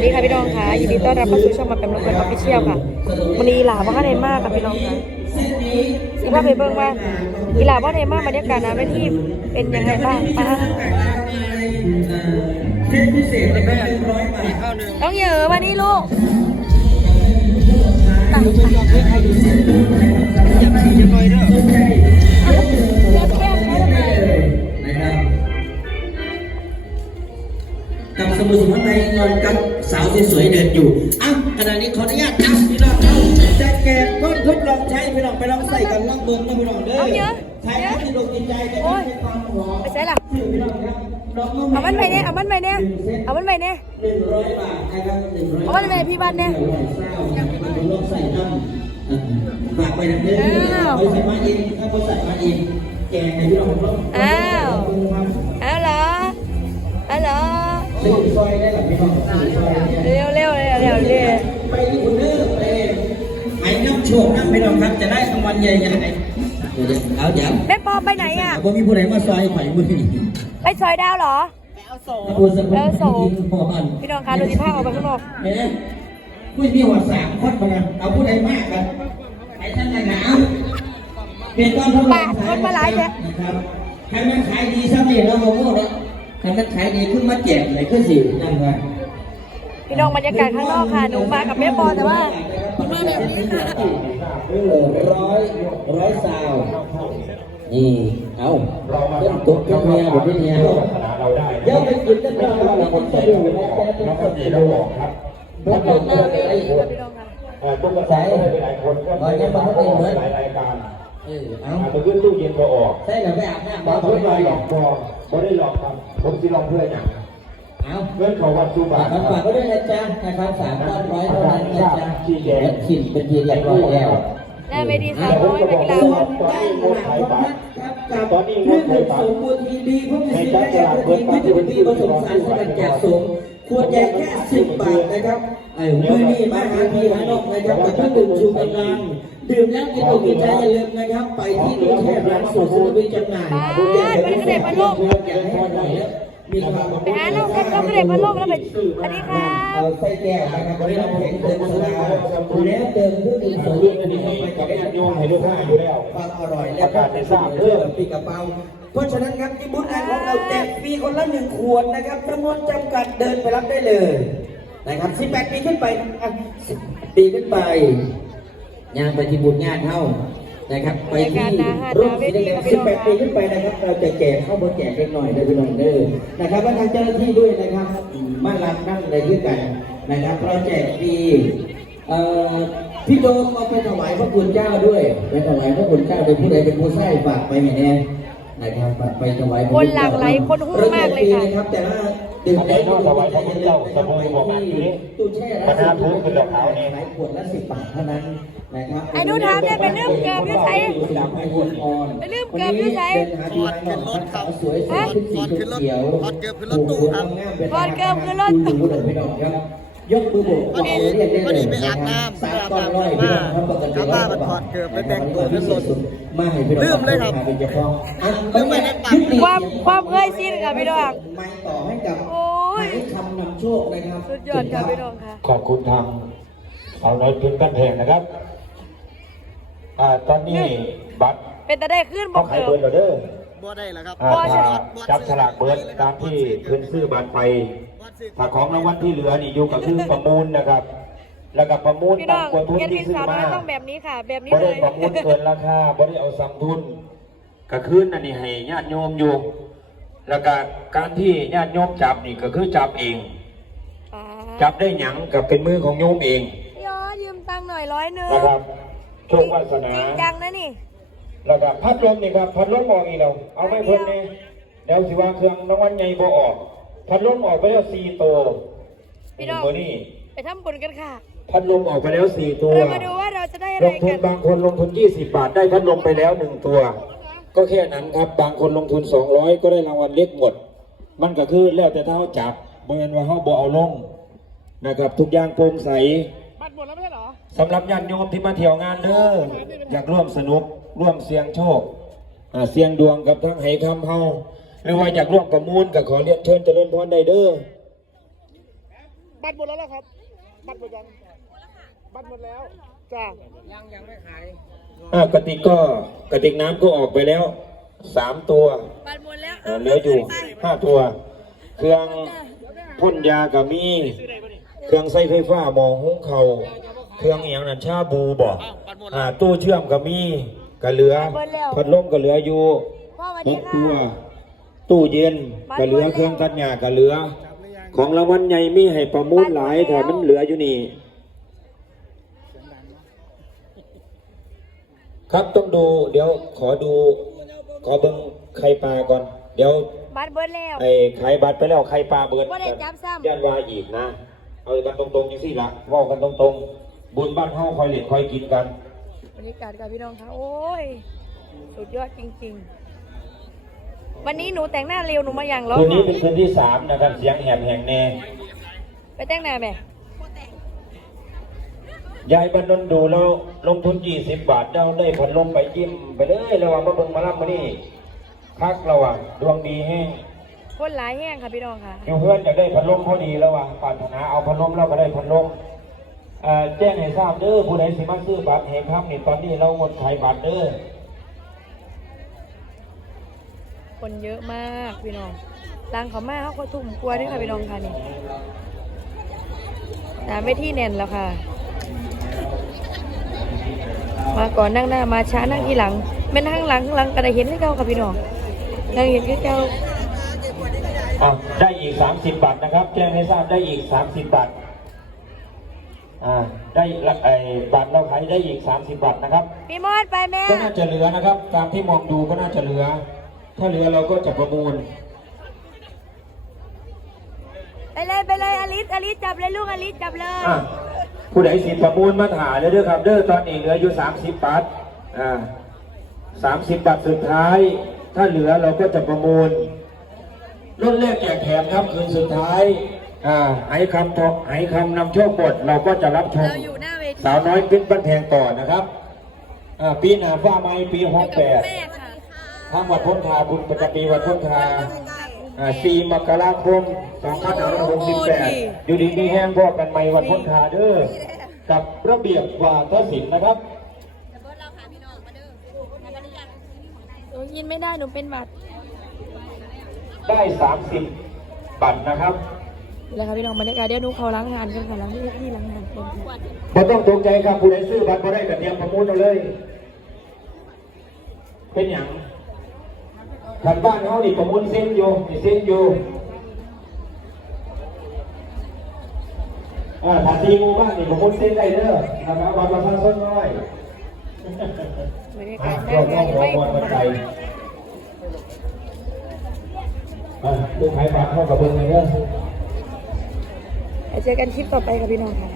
วัสดีค่ะพี่น้องค่ะยินดีต้อนรับเข้าสู่ช่องมาเป็นรถเปิดออฟฟิเชียลค่ะวันนี้หลาว่าในมากค่ะพี่น้องค่ะสิว่าไปเบิ่งว่าอีหลาว่าในมากบรรยากาศนะเวทีเป็นยังไงบ้างป้าเส้นพิเศษนะครับหนึ่งร้อยบาทน้องเหยอมานี่ลูกนะครับกับสมุนไพรนอนกับ สาวสวยๆเดินอยู่อ้าวขณะนี้ขออนุญาตอ้าวพี่น้องเอาจะแจกก้อนทดลองใช้พี่น้องไปลองใส่กันลองเบิ่งนะพี่น้องเด้อใช้ให้ที่ดวงจิตใจแต่ไม่เป็นความหอมไปใช่ล่ะพี่น้องครับลองเอามันไปเนี่ยเอามันไปเนี่ยเอามันไปเนี่ย หนึ่งร้อยบาทนะครับหนึ่งร้อยเอามันไปพี่บ้านเนี่ยลองใส่น้ำฝากไปนะเด้อเอาใส่มาเองถ้าเขาใส่มาเองแกงให้พี่น้องลอง อ้าวเอาเซื้อซอยได้หรือพี่น้องซื้อซอยเร็วเร็วเร็วเร็วเร็วไปคุณเด้อกไปไอ้น้ำโชคน้ำพี่น้องครับจะได้รางวัลใหญ่ๆเดี๋ยวเอาอย่าแม่ปอไปไหนอะบ่มีผู้ใดมาซอยไข่มือไปซอยดาวเหรอผู้สมัครแล้วโสมยิงหัวมันพี่น้องคะดูสิภาพออกไปข้างนอกเห็นไหมผู้มีหัวสามคนมาเอาผู้ใดมากกันไอ้ท่านไหนหนาวเปลี่ยนก้อนทดลองขายนะครับให้มันขายดีซะนี่เราโง่แล้ว ให้มันขายดีขึ้นมาแจกเลยขึ้นสินั่นไงพี่น้องบรรยากาศข้างนอกค่ะ หนูมากับแม่ปอแต่ว่าคุณมาแบบนี้ค่ะเออร้อยร้อยซาวนี่ เอาเริ่มตกกันเนี่ยแบบนี้เนี่ยเดี๋ยวไปกินกันก่อนเราคนจะดูนะแกเป็นคนจะดูครับพวกเราหน้าเวทีค่ะพี่น้องค่ะตุ๊กตาหลายคนก็ไม่ได้มาหลายรายการเออเอาอาจจะขึ้นตู้เย็นก็ออกใช่แล้วไปอาบน้ำบาบางงคคนนไปไปหลอกฟอง ไม่ได้หลอกครับ ผมสิลองเพื่อนอย่างเอาเงินของวัดสุบาฝากฝากก็ด้วยนะจ๊ะนะครับสามก้อนร้อยเท่านั้นนะจ๊ะและขินเป็นทีเรียบร้อยแล้ว หน้าเวทีสาวน้อยเป็นกีฬาส่วบอลนด้านหลังของท่านครับกับเครื่องดื่มสมบูรณ์ทีดีพวกมีสิ่งแรกคือทีวิตามินผสมสารสกัดจากสมขวดใหญ่แค่สิบบาทนะครับ ไอ้มือนี่มาหาพี่หานอกนะครับกับเครื่องดื่มชูกำลังดื่มแล้วกินอกกินใจอย่าลืมนะครับ ไปที่ดูแค่ร้านสูตรศิลปินจำหน่ายอยากให้พอหน่อยแล้วมีความไปหาน้องกันน้องก็เลยมาโลกแล้วไปสวัสดีค่ะเอาไส้แก้วนะครับวันนี้เราเห็นเติมโซดาแล้วเติมเครื่อดื่มสมบูรณ์นี้ไปกับได้โยมให้ลูกค้าอยู่แล้วความอร่อยและการได้ทราบเพิ่มปีกระเป๋าเพราะฉะนั้นครับที่บูธงานของเราแจกฟรีคนละหนึ่งขวดนะครับจำนวนจำกัดเดินไปรับได้เลย นะครับ 18 ปีขึ้นไปอะ10ปีขึ้นไปงานไปที่บูธงานเท่านะครับ ไปที่ร่วมสีแดง18 ปีขึ้นไปนะครับ เราจะแจกเข้ามาแจกเล็กหน่อยได้เป็นหน่อยเด้อนะครับและทางเจ้าหน้าที่ด้วยนะครับมารับนั่งในด้วยกันนะครับเราแจกฟรีเอ่อพี่โดมเอาไปถวายพระคุณเจ้าด้วยไปถวายพระคุณเจ้าโดยผู้ใดเป็นผู้ใช้ฝากไปให้แน่นะครับฝากไปถวายพระคนหลั่งไหลคนหุ้มมากเลยค่ะริ่มนะครับแต่ว่า ดื่มได้ก็ถวายพระคุณเจ้าสมุนบอกแบบนี้ตู้แช่ร้านขายขวดละสิบบาทเท่านั้นนะครับไอ้นูถามเนี่ยเปลืมเกิบอยู่ไสไปลืมเกิบไปลืมเกิบอยู่ไสถอดขึ้นรถครับสวยๆขึ้นรถเขียวถอดเกิบขึ้นรถตู้ครับถอดเกิบขึ้นรถตู้ ยกมือโบกว่าเรียกได้เลยนะครับสามก้อนร้อยพี่น้องครับปกติกลับบ้านมาถอดเกือบไปแต่งตัวขึ้นรถมาให้พี่น้องลืมเลยครับเป็นเจ้าของอะลืมไปในปากความความเคยชินค่ะพี่น้องไม่ต่อให้กับโอ้ยให้คำนำโชคนะครับสุดยอดค่ะพี่น้องค่ะขอบคุณทางเอาในพิมพ์กันเพลงนะครับอ่าตอนนี้บัตรเป็นแต่ได้ขึ้นบเขาอกขายเกิเบิร์บดแล้วเด้อ บ่ได้แล้วครับอ่าบ่ใช่ถ้าจับฉลากเบิร์ดตามที่เพิ่นซื้อบัตรไปถ้าของรางวัลที่เหลือนี่อยู่กับคือประมูลนะครับ แล้วก็ประมูลพี่ตาน้มองกว่าทุนเอ็นที่พินซื้อสาวน้มาอยต้องแบบนี้ค่ะ แบบนี้บ่เลได้ย ประมูลเกินราคาบ่ได้เอาซ้ำทุนก็คืนอันนี้ให้ญาติโยมอยู่ แล้วก็การที่ญาติโยมจับนี่ก็คือจับเองอ่าจับได้หยังกับเป็นมือของโยมเองพี่ออสยืมตังค์หน่อยร้อยหนึ่งนะครับโชควาสนา จริงจังนะนี่ แล้วก็พัดลมนี่ครับพัดลมออกอีกแล้วเอาไม่พ้นเนี่ยเดี๋ยวสิว่าเครื่องรางวัลใหญ่บ่ออก พัดลมออกไปแล้วสี่ตัวพี่น้องตัวนี้ไปทำบุญกันค่ะ พัดลมออกไปแล้วสี่ตัวเรามาดูว่าเราจะได้อะไรลงทุกันนบางคนลงทุน 20 บาทได้พัดลมไปแล้วหนึ่งตัว ก็แค่นั้นครับบางคนลงทุน 200 ก็ได้รางวัลเล็กหมด มันก็คือแล้วแต่เท้าจับเมื่อนว่าเขาบ่เอาลงนะครับทุกอย่างโปร่งใสบัตรหมดแล้วไม่ใช่เหรอสำหรับญาติโยมที่มาเที่ยวงานเด้ออยากร่วมสนุก ร่วมเสี่ยงโชคอ่าเสี่ยงดวงกับทั้งไหคำเฮาหรือว่าอยากร่วมประมูลก็ขอเรียนเชิญเจริญพรได้เด้อบัตรหมดแล้วเหรอครับ บัตรหมดยังบัตรหมดแล้วจ้าอ่ากระติกก็กระติกน้ำก็ออกไปแล้วสามตัวบัตรหมดแล้วอ่าเหลืออยู่ห้าตัว เครื่องพ่นยากับมี เครื่องใส่ไฟฟ้าหมอหุงเขาวเครื่องเอียงนั่นชาบูบอกอ่าตู้เชื่อมกับมี ก็เหลือพัดลมก็เหลืออยู่พ่อสวัสหดีกค่ะ ตัว ตู้เย็นก็เหลือเครื่องตัดหญ้าก็เหลือ ของรางวัลใหญ่มีให้ประมูลหลายแต่มันเหลืออยู่นี่ ครับต้องดู เดี๋ยวขอดู ขอเบิ่งไข่ปลาก่อน เดี๋ยว บัตรเบิดแล้ว ไอ้ขายบัตรไปแล้วไข่ปลาเบิดบ่ได้จับซ้ำยันวาอีกนะ เอากันตรงๆอย่างสี่ละเว่ากันตรงๆ บุญบ้านเฮาคอยเล่นคอยกินกันบ รรยากาศกับพี่น้องค่ะโอ้ย สุดยอดจริง ๆ วันนี้หนูแต่งหน้าเร็วหนูมาอย่างร้อคืนนี้เป็นคืนที่สามนะครับเสียงแหบแหงแน่ไปแต่งหน้าไหมยายบรรนนดูแล้วลงทุน20บาทเจ้าได้พัดลมไปจิ้มไปเลยระหว่างมาเบิ่งมารับมานี่คักระหว่างดวงดีแห้งคนหลายแห้งค่ะพี่น้องค่ะ อยู่เพื่อนจะได้พัดลมพอดีระหว่างปรารถนาเอาพัดลมเราก็ได้พัดลมเอ่อ แจ้งให้ทราบเด้อผู้ใดสิมาซื้อบัตรแห่งครับนี่ตอนนี้เรางดขายบัตรเด้อคนเยอะมากพี่น้องรังเขามากเขาก็ทุ่มกลัวด้วยค่ะพี่น้องค่ะนี่ตามไปที่แน่นแล้วค่ะ มาก่อนนั่งหน้ามาช้านั่งที่หลังเป็นนั่งหลังข้างหลังกระไดเห็นให้เก้าค่ะพี่น้องนั่งเห็นให้เก้าอะได้อีก 30 บาทนะครับ แจ้งให้ทราบได้อีก 30 บาท อ่าได้ละไอ้บัตรเราขายได้อีก 30บาทนะครับ พี่มดไปแม่ ก็น่าจะเหลือนะครับ ตามที่มองดูก็น่าจะเหลือ ถ้าเหลือเราก็จะประมูล ไปเลยไปเลยอลิสอลิสจับเลยลูกอลิสจับเลย อะผู้ใดสิประมูลมาถ่ายเลยเด้อครับเด้อตอนนี้เหลืออยู่ 30 บาทอ่า30บาทสุดท้าย ถ้าเหลือเราก็จะประมูลรุ่นแรกแจกแถมครับคืนสุดท้ายอ่า ไอ้คำทอไอ้คำนำโชคบทเราก็จะรับชมเราอยู่หน้าเวทีสาวน้อยเป็นบ้านแพงต่อนะครับอ่าปีหนาฟ้าไม้ปีหกแปดแม่ค่ะทางวัดพ้นทาบุญประจำปีวัดพ้นทาอ่าสี่มกราคม2568อยู่ดีมีแห้งพอกันใหม่วัดพ้นทาเด้อกับระเบียบวาทศิลป์นะครับหนูยินไม่ได้หนูเป็นหวัดได้30บัตรนะครับ แล้วค่ะพี่น้องบรรยากาศเดี๋ยวหนูเขาล้างงานกันค่ะล้างที่ที่ล้างงานคนค่ะบ่ต้องตกใจครับผู้ใดซื้อบัตรบ่ได้ก็เตรียมประมูลเอาเลย เป็นอย่างขันบ้านเขานี่ประมูลเส้นอยู่นี่เส้นอยู่อ่าถ้าทีหมู่บ้านนี่ประมูลเส้นได้เด้อนะครับบัตรประชาชนน้อยบรรยาอะกาศหน้าเรางาต้อนงหัวไม่ธรรมมวลกันไปดาอะลูกขายบัตรเข้ากับเบิ้งเลยเด้อเดี๋ยว เจอกันคลิปต่อไปค่ะพี่น้องค่ะ